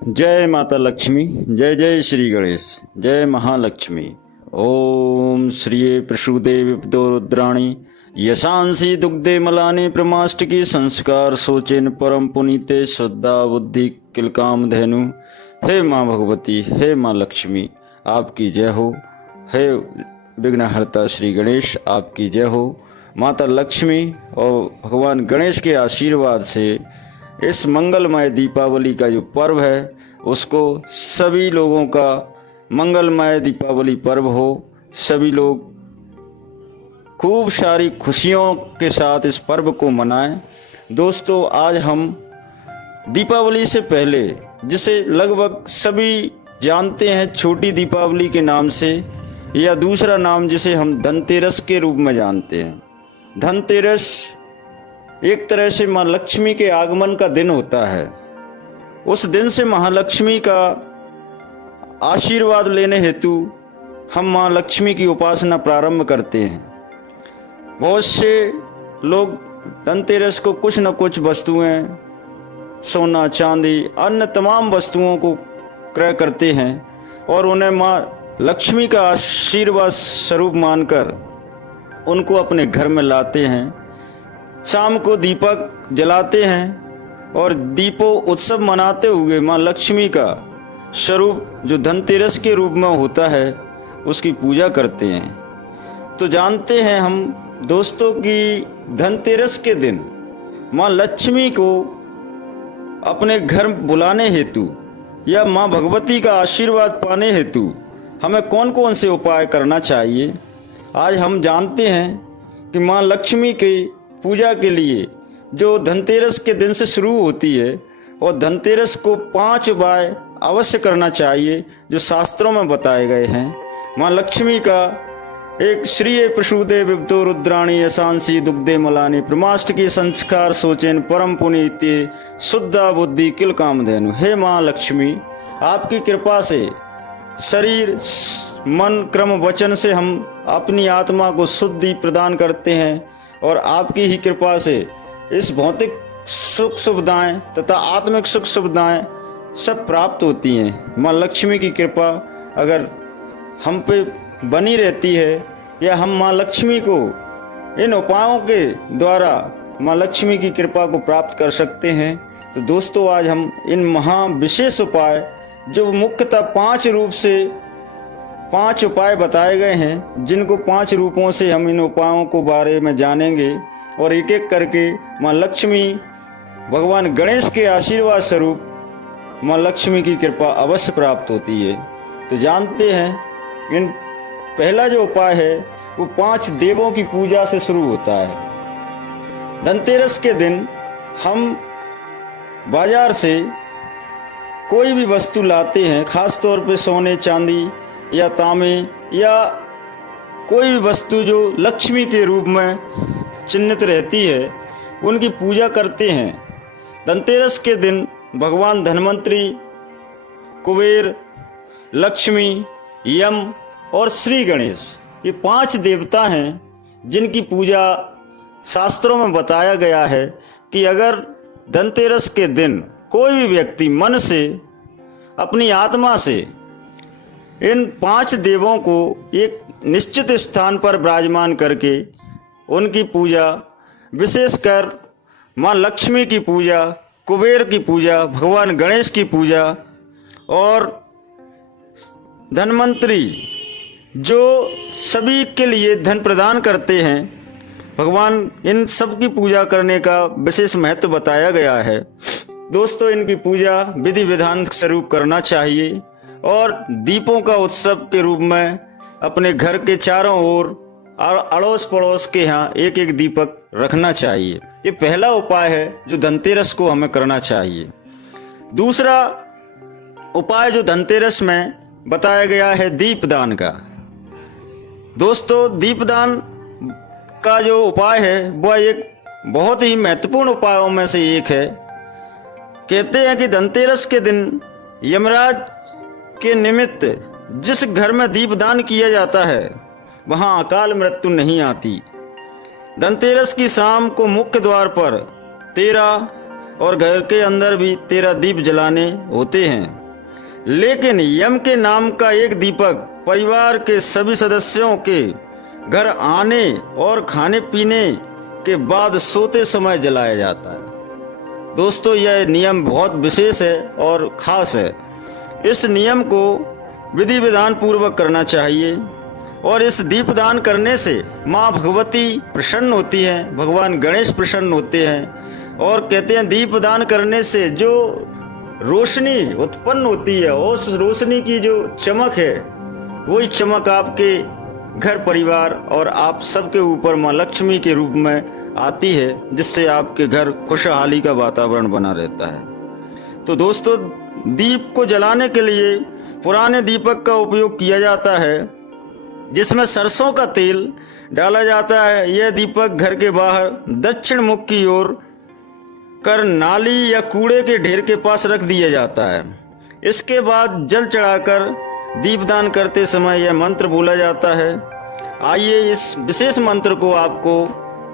जय माता लक्ष्मी। जय जय श्री गणेश। जय महालक्ष्मी। ओम श्रिये प्रसूदे विपदो रुद्राणी यशांसी दुग्धे मलाने प्रमाष्टकी संस्कार सोचेन परम पुनीते श्रद्धा बुद्धि किलकाम धेनु। हे माँ भगवती, हे माँ लक्ष्मी, आपकी जय हो। हे विघ्नहर्ता श्री गणेश, आपकी जय हो। माता लक्ष्मी और भगवान गणेश के आशीर्वाद से इस मंगलमय दीपावली का जो पर्व है उसको सभी लोगों का मंगलमय दीपावली पर्व हो। सभी लोग खूब सारी खुशियों के साथ इस पर्व को मनाएं। दोस्तों, आज हम दीपावली से पहले, जिसे लगभग सभी जानते हैं छोटी दीपावली के नाम से, या दूसरा नाम जिसे हम धनतेरस के रूप में जानते हैं। धनतेरस एक तरह से माँ लक्ष्मी के आगमन का दिन होता है। उस दिन से महालक्ष्मी का आशीर्वाद लेने हेतु हम माँ लक्ष्मी की उपासना प्रारंभ करते हैं। बहुत से लोग धनतेरस को कुछ न कुछ वस्तुएं, सोना चांदी, अन्य तमाम वस्तुओं को क्रय करते हैं और उन्हें माँ लक्ष्मी का आशीर्वाद स्वरूप मानकर उनको अपने घर में लाते हैं। शाम को दीपक जलाते हैं और दीपो उत्सव मनाते हुए माँ लक्ष्मी का स्वरूप जो धनतेरस के रूप में होता है उसकी पूजा करते हैं। तो जानते हैं हम दोस्तों कि धनतेरस के दिन माँ लक्ष्मी को अपने घर बुलाने हेतु या माँ भगवती का आशीर्वाद पाने हेतु हमें कौन कौन से उपाय करना चाहिए, आज हम जानते हैं कि माँ लक्ष्मी के पूजा के लिए जो धनतेरस के दिन से शुरू होती है और धनतेरस को 5 उपाय अवश्य करना चाहिए जो शास्त्रों में बताए गए हैं। माँ लक्ष्मी का एक श्रिये प्रसूदे विपदो रुद्राणी यशांसी दुग्धे मलानी प्रमाष्टकी संस्कार सोचेन परम पुनीते शुद्धा बुद्धि किल कामधेनु। हे माँ लक्ष्मी, आपकी कृपा से शरीर मन क्रम वचन से हम अपनी आत्मा को शुद्धि प्रदान करते हैं और आपकी ही कृपा से इस भौतिक सुख सुविधाएं तथा आत्मिक सुख सुविधाएं सब प्राप्त होती हैं। माँ लक्ष्मी की कृपा अगर हम पे बनी रहती है या हम माँ लक्ष्मी को इन उपायों के द्वारा माँ लक्ष्मी की कृपा को प्राप्त कर सकते हैं। तो दोस्तों, आज हम इन महा विशेष उपाय जो मुख्यतः 5 रूप से 5 उपाय बताए गए हैं, जिनको 5 रूपों से हम इन उपायों को बारे में जानेंगे और एक एक करके माँ लक्ष्मी भगवान गणेश के आशीर्वाद स्वरूप माँ लक्ष्मी की कृपा अवश्य प्राप्त होती है। तो जानते हैं इन पहला जो उपाय है वो 5 देवों की पूजा से शुरू होता है। धनतेरस के दिन हम बाजार से कोई भी वस्तु लाते हैं, खास तौर पे सोने चांदी या तांबे या कोई भी वस्तु जो लक्ष्मी के रूप में चिन्हित रहती है, उनकी पूजा करते हैं। धनतेरस के दिन भगवान धन्वंतरी, कुबेर, लक्ष्मी, यम और श्री गणेश, ये 5 देवता हैं जिनकी पूजा शास्त्रों में बताया गया है कि अगर धनतेरस के दिन कोई भी व्यक्ति मन से, अपनी आत्मा से इन 5 देवों को एक निश्चित स्थान पर विराजमान करके उनकी पूजा, विशेषकर माँ लक्ष्मी की पूजा, कुबेर की पूजा, भगवान गणेश की पूजा और धन्वंतरी जो सभी के लिए धन प्रदान करते हैं, भगवान इन सब की पूजा करने का विशेष महत्व बताया गया है। दोस्तों, इनकी पूजा विधि विधान स्वरूप करना चाहिए और दीपों का उत्सव के रूप में अपने घर के चारों ओर और अड़ोस पड़ोस के यहाँ एक एक दीपक रखना चाहिए। ये पहला उपाय है जो धनतेरस को हमें करना चाहिए। दूसरा उपाय जो धनतेरस में बताया गया है दीपदान का। दोस्तों, दीपदान का जो उपाय है वह एक बहुत ही महत्वपूर्ण उपायों में से एक है। कहते हैं कि धनतेरस के दिन यमराज के निमित्त जिस घर में दीपदान किया जाता है वहां अकाल मृत्यु नहीं आती। धनतेरस की शाम को मुख्य द्वार पर 13, और घर के अंदर भी 13 दीप जलाने होते हैं। लेकिन यम के नाम का एक दीपक परिवार के सभी सदस्यों के घर आने और खाने पीने के बाद सोते समय जलाया जाता है। दोस्तों, यह नियम बहुत विशेष है और ख़ास है। इस नियम को विधि विधान पूर्वक करना चाहिए और इस दीपदान करने से माँ भगवती प्रसन्न होती हैं, भगवान गणेश प्रसन्न होते हैं। और कहते हैं दीपदान करने से जो रोशनी उत्पन्न होती है, उस रोशनी की जो चमक है, वही चमक आपके घर परिवार और आप सबके ऊपर माँ लक्ष्मी के रूप में आती है, जिससे आपके घर खुशहाली का वातावरण बना रहता है। तो दोस्तों, दीप को जलाने के लिए पुराने दीपक का उपयोग किया जाता है, जिसमें सरसों का तेल डाला जाता है। यह दीपक घर के बाहर दक्षिण मुख की ओर कर नाली या कूड़े के ढेर के पास रख दिया जाता है। इसके बाद जल चढ़ाकर दीपदान करते समय यह मंत्र बोला जाता है। आइए, इस विशेष मंत्र को आपको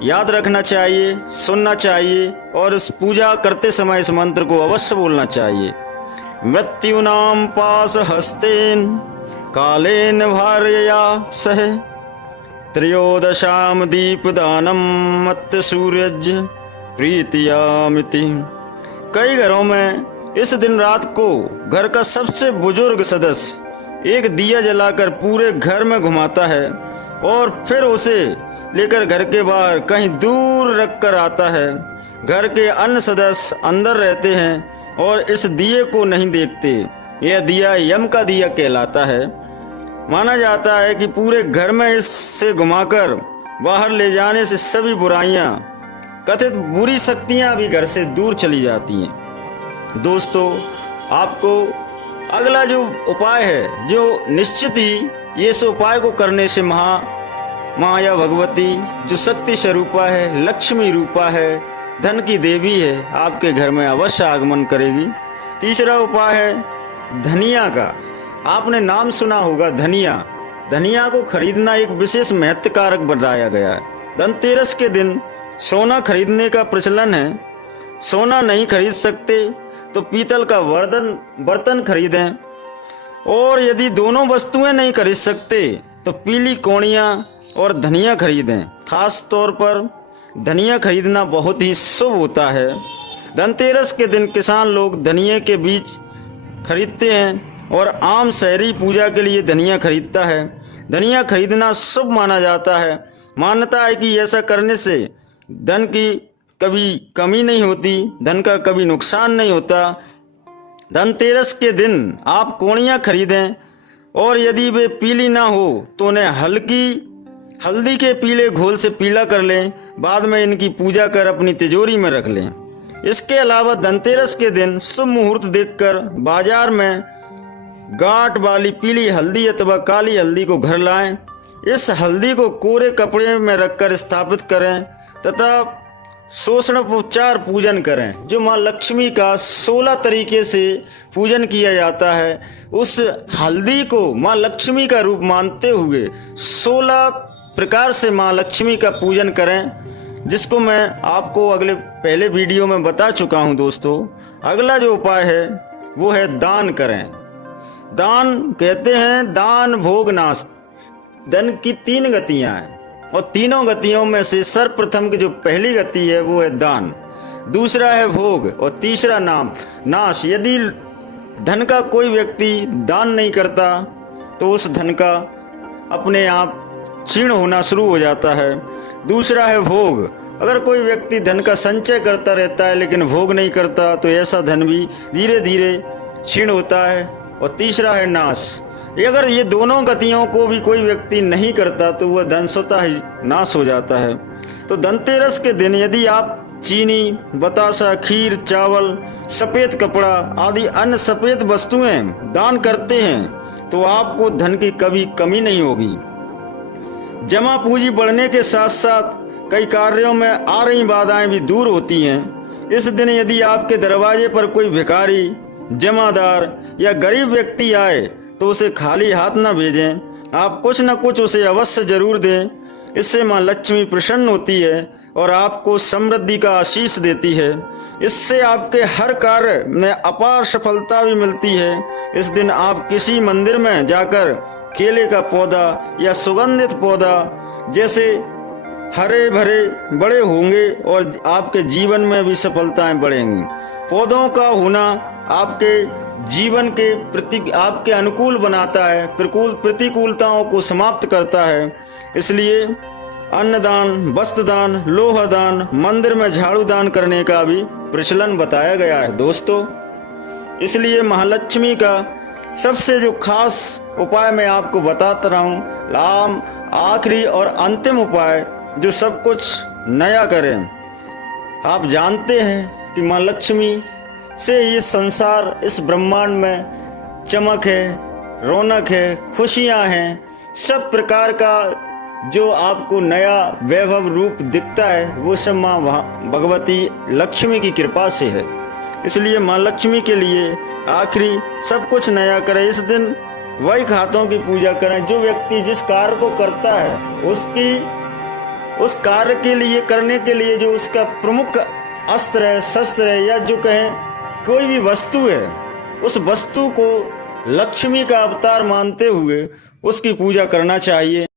याद रखना चाहिए, सुनना चाहिए और इस पूजा करते समय इस मंत्र को अवश्य बोलना चाहिए। मृत्युनाम पास हस्तेन कालेन भार्यया सह त्रयोदशाम दीपदानम मत्त सूर्यज प्रीतियामिति। कई घरों में इस दिन रात को घर का सबसे बुजुर्ग सदस्य एक दिया जलाकर पूरे घर में घुमाता है और फिर उसे लेकर घर के बाहर कहीं दूर रख कर आता है। घर के अन्य सदस्य अंदर रहते हैं और इस दिए को नहीं देखते। यह दिया यम का दिया कहलाता है। माना जाता है कि पूरे घर में इससे घुमाकर बाहर ले जाने से सभी बुराइयां, कथित बुरी शक्तियां भी घर से दूर चली जाती हैं। दोस्तों, आपको अगला जो उपाय है, जो निश्चित ही ये इस उपाय को करने से माया भगवती जो शक्ति स्वरूपा है, लक्ष्मी रूपा है, धन की देवी है, आपके घर में अवश्य आगमन करेगी। तीसरा उपाय है धनिया का। आपने नाम सुना होगा धनिया। धनिया को खरीदना एक विशेष महत्व कारक बताया गया है। धनतेरस के दिन सोना खरीदने का प्रचलन है। सोना नहीं खरीद सकते तो पीतल का बर्तन खरीदें, और यदि दोनों वस्तुएं नहीं खरीद सकते तो पीली कोड़ियाँ और धनिया खरीदें। खास तौर पर धनिया खरीदना बहुत ही शुभ होता है। धनतेरस के दिन किसान लोग धनिया के बीज खरीदते हैं और आम शहरी पूजा के लिए धनिया खरीदता है। धनिया खरीदना शुभ माना जाता है। मान्यता है कि ऐसा करने से धन की कभी कमी नहीं होती, धन का कभी नुकसान नहीं होता। धनतेरस के दिन आप कोड़ियाँ खरीदें और यदि वे पीली ना हो तो उन्हें हल्दी के पीले घोल से पीला कर लें। बाद में इनकी पूजा कर अपनी तिजोरी में रख लें। इसके अलावा धनतेरस के दिन शुभ मुहूर्त देखकर बाजार में गांठ वाली पीली हल्दी अथवा काली हल्दी को घर लाएं। इस हल्दी को कोरे कपड़े में रखकर स्थापित करें तथा षोडशोपचार पूजन करें। जो माँ लक्ष्मी का 16 तरीके से पूजन किया जाता है, उस हल्दी को माँ लक्ष्मी का रूप मानते हुए 16 प्रकार से माँ लक्ष्मी का पूजन करें, जिसको मैं आपको पहले वीडियो में बता चुका हूँ। दोस्तों, अगला जो उपाय है वो है दान करें। दान कहते हैं दान भोग नाश। धन की 3 गतियां हैं और तीनों गतियों में से सर्वप्रथम की जो पहली गति है वो है दान, दूसरा है भोग और तीसरा नाश। यदि धन का कोई व्यक्ति दान नहीं करता तो उस धन का अपने आप क्षीण होना शुरू हो जाता है। दूसरा है भोग। अगर कोई व्यक्ति धन का संचय करता रहता है लेकिन भोग नहीं करता तो ऐसा धन भी धीरे धीरे क्षीण होता है। और तीसरा है नाश। अगर ये दोनों गतियों को भी कोई व्यक्ति नहीं करता तो वह धन स्वतः ही नाश हो जाता है। तो धनतेरस के दिन यदि आप चीनी, बतासा, खीर, चावल, सफ़ेद कपड़ा आदि अन्य सफ़ेद वस्तुएं दान करते हैं तो आपको धन की कभी कमी नहीं होगी। जमा पूंजी बढ़ने के साथ साथ कई कार्यों में आ रही बाधाएं भी दूर होती हैं। इस दिन यदि आपके दरवाजे पर कोई भिखारी, जमादार या गरीब व्यक्ति आए तो उसे खाली हाथ न भेजें। आप कुछ न कुछ उसे अवश्य जरूर दें। इससे माँ लक्ष्मी प्रसन्न होती है और आपको समृद्धि का आशीष देती है। इससे आपके हर कार्य में अपार सफलता भी मिलती है। इस दिन आप किसी मंदिर में जाकर केले का पौधा या सुगंधित पौधा जैसे हरे भरे बड़े होंगे और आपके जीवन में भी सफलताएं बढ़ेंगी। पौधों का होना आपके जीवन के प्रति आपके अनुकूल बनाता है, प्रतिकूलताओं को समाप्त करता है। इसलिए अन्नदान, वस्त्रदान, लोहदान, मंदिर में झाड़ू दान करने का भी प्रचलन बताया गया है दोस्तों। इसलिए महालक्ष्मी का सबसे जो खास उपाय मैं आपको बताता रहा हूँ, आखिरी और अंतिम उपाय जो सब कुछ नया करें। आप जानते हैं कि माँ लक्ष्मी से ये संसार, इस ब्रह्मांड में चमक है, रौनक है, खुशियाँ हैं, सब प्रकार का जो आपको नया वैभव रूप दिखता है वो सब माँ भगवती लक्ष्मी की कृपा से है। इसलिए माँ लक्ष्मी के लिए आखिरी सब कुछ नया करें। इस दिन वही खातों की पूजा करें। जो व्यक्ति जिस कार्य को करता है उस कार्य के लिए करने के लिए जो उसका प्रमुख अस्त्र है, शस्त्र है, या जो कहें कोई भी वस्तु है, उस वस्तु को लक्ष्मी का अवतार मानते हुए उसकी पूजा करना चाहिए।